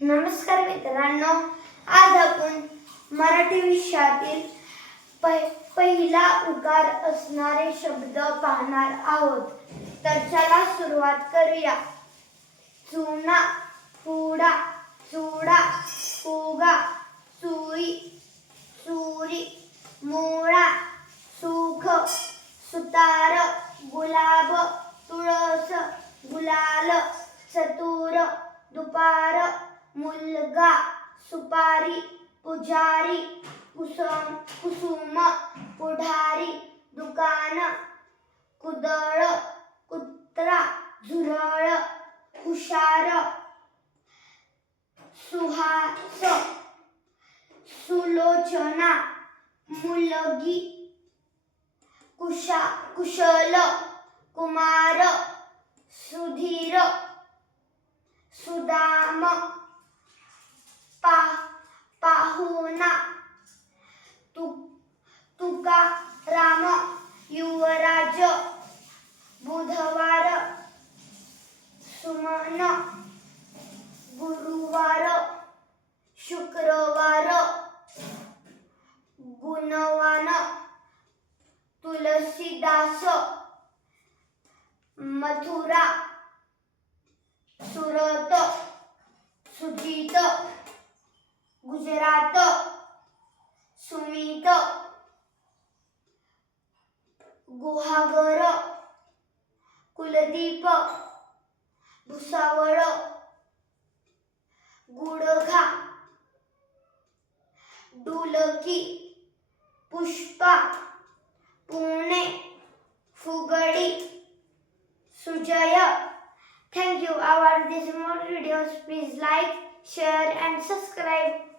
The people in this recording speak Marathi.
नमस्कार मित्रांनो आज आपण मराठी विषयातील पै पहिला उकार असणारे शब्द पाहणार आहोत. तर चला सुरुवात करूया. चुना फुडा चुडा फुगा चुई चुरी मुळा सुख सुतार गुलाब तुळस गुलाल चतुर दुपार मुलगा सुपारी पुजारी कुसुम कुसुम पुढारी दुकान कुदळ कुत्रा झुरळ हुशार सुहास सुलोचना मुलगी कुशा कुशल कुमार सुधीर सुदाम युवराज बुधवार सुमन गुरुवार शुक्रवार गुणवान तुलसीदास मथुरा सुरत सुजित गुजरात गुहागर, कुलदीप, भुसावळ, गुडघा, डुलकी, पुष्पा, पुणे, फुगडी, Sujay, thank you our this more videos please like share and subscribe